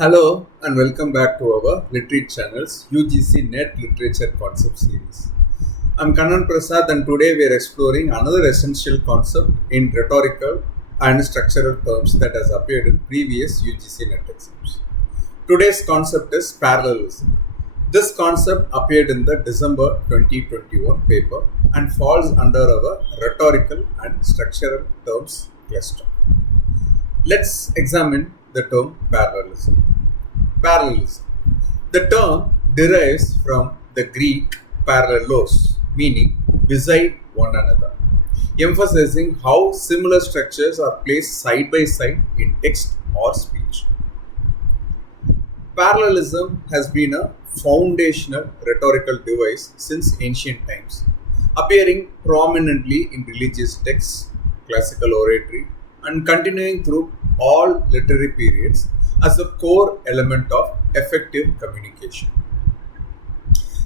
Hello and welcome back to our Literate channel's UGC NET Literature Concept Series. I'm Kannan Prasad and today we are exploring another essential concept in rhetorical and structural terms that has appeared in previous UGC NET exams. Today's concept is parallelism. This concept appeared in the December 2021 paper and falls under our rhetorical and structural terms cluster. Let's examine the term parallelism. Parallelism. The term derives from the Greek parallelos, meaning beside one another, emphasizing how similar structures are placed side by side in text or speech. Parallelism has been a foundational rhetorical device since ancient times, appearing prominently in religious texts, classical oratory, and continuing through all literary periods as a core element of effective communication.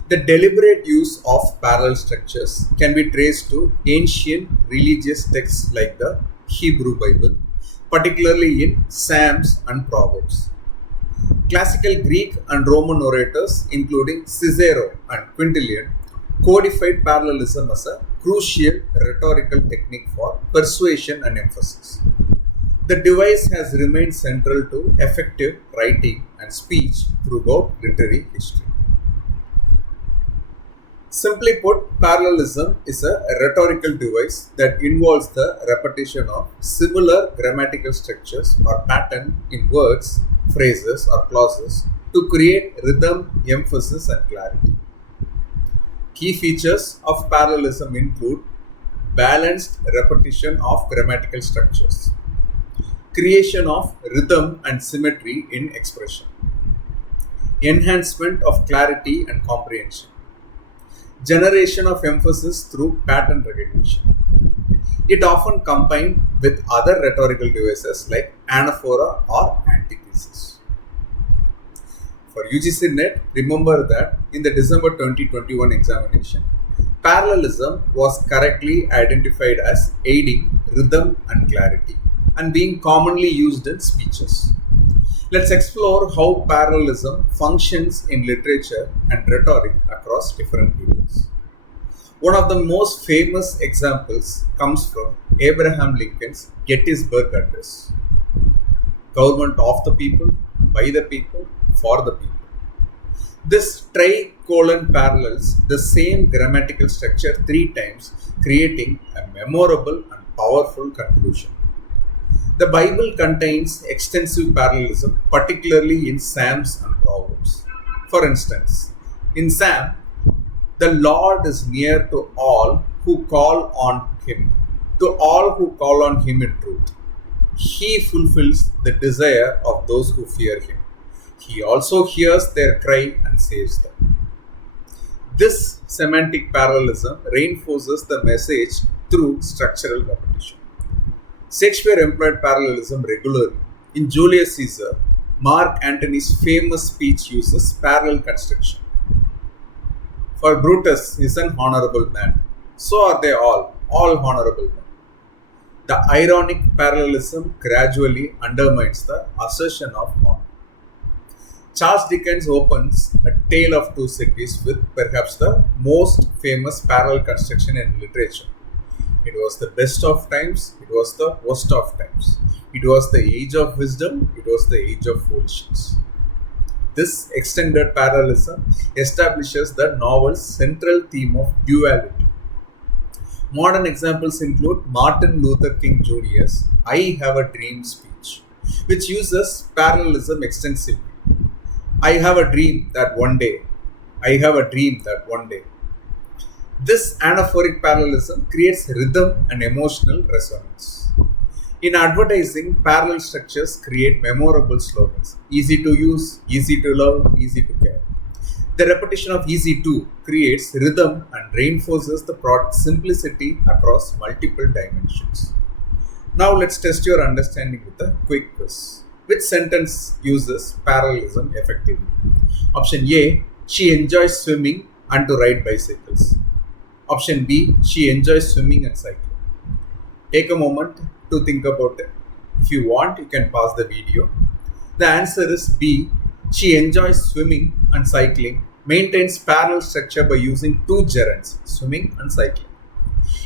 The deliberate use of parallel structures can be traced to ancient religious texts like the Hebrew Bible, particularly in Psalms and Proverbs. Classical Greek and Roman orators, including Cicero and Quintilian, codified parallelism as a crucial rhetorical technique for persuasion and emphasis. The device has remained central to effective writing and speech throughout literary history. Simply put, parallelism is a rhetorical device that involves the repetition of similar grammatical structures or pattern in words, phrases, or clauses to create rhythm, emphasis, and clarity. Key features of parallelism include balanced repetition of grammatical structures, creation of rhythm and symmetry in expression, enhancement of clarity and comprehension, generation of emphasis through pattern recognition. It often combined with other rhetorical devices like anaphora or antithesis. For UGC NET, remember that in the December 2021 examination, parallelism was correctly identified as aiding rhythm and clarity and being commonly used in speeches. Let's explore how parallelism functions in literature and rhetoric across different periods. One of the most famous examples comes from Abraham Lincoln's Gettysburg Address. Government of the people, by the people, for the people. This tricolon parallels the same grammatical structure 3 times, creating a memorable and powerful conclusion. The Bible contains extensive parallelism, particularly in Psalms and Proverbs. For instance, in Psalm, the Lord is near to all who call on Him, in truth. He fulfills the desire of those who fear Him. He also hears their cry and saves them. This semantic parallelism reinforces the message through structural repetition. Shakespeare employed parallelism regularly. In Julius Caesar, Mark Antony's famous speech uses parallel construction. For Brutus is an honorable man. So are they all honorable men. The ironic parallelism gradually undermines the assertion of honor. Charles Dickens opens A Tale of Two Cities with perhaps the most famous parallel construction in literature. It was the best of times, it was the worst of times. It was the age of wisdom, it was the age of foolishness. This extended parallelism establishes the novel's central theme of duality. Modern examples include Martin Luther King Jr.'s I Have a Dream speech, which uses parallelism extensively. I have a dream that one day. I have a dream that one day. This anaphoric parallelism creates rhythm and emotional resonance. In advertising, parallel structures create memorable slogans. Easy to use, easy to love, easy to care. The repetition of easy to creates rhythm and reinforces the product's simplicity across multiple dimensions. Now let's test your understanding with a quick quiz. Which sentence uses parallelism effectively? Option A, she enjoys swimming and to ride bicycles. Option B, she enjoys swimming and cycling. Take a moment to think about it. If you want, you can pause the video. The answer is B. She enjoys swimming and cycling, maintains parallel structure by using two gerunds, swimming and cycling.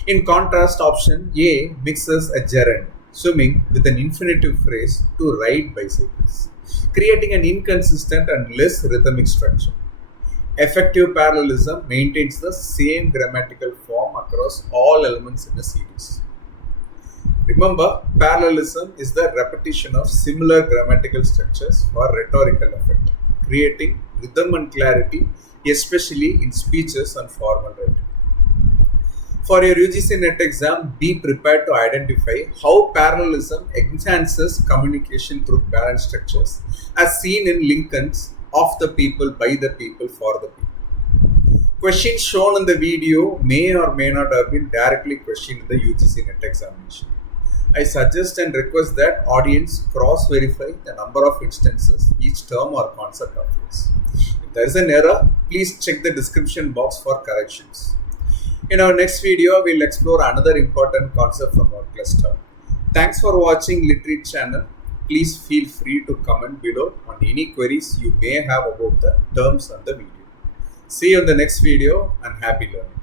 In contrast, option A mixes a gerund, swimming, with an infinitive phrase to ride bicycles, creating an inconsistent and less rhythmic structure. Effective parallelism maintains the same grammatical form across all elements in a series. Remember, parallelism is the repetition of similar grammatical structures for rhetorical effect, creating rhythm and clarity, especially in speeches and formal writing. For your UGC NET exam, be prepared to identify how parallelism enhances communication through balanced structures, as seen in Lincoln's "of the people, by the people, for the people." Questions shown in the video may or may not have been directly questioned in the UGC NET examination. I suggest and request that audience cross-verify the number of instances each term or concept appears. If there is an error, please check the description box for corrections. In our next video, we will explore another important concept from our cluster. Thanks for watching Literate channel. Please feel free to comment below on any queries you may have about the terms and the video. See you in the next video and happy learning.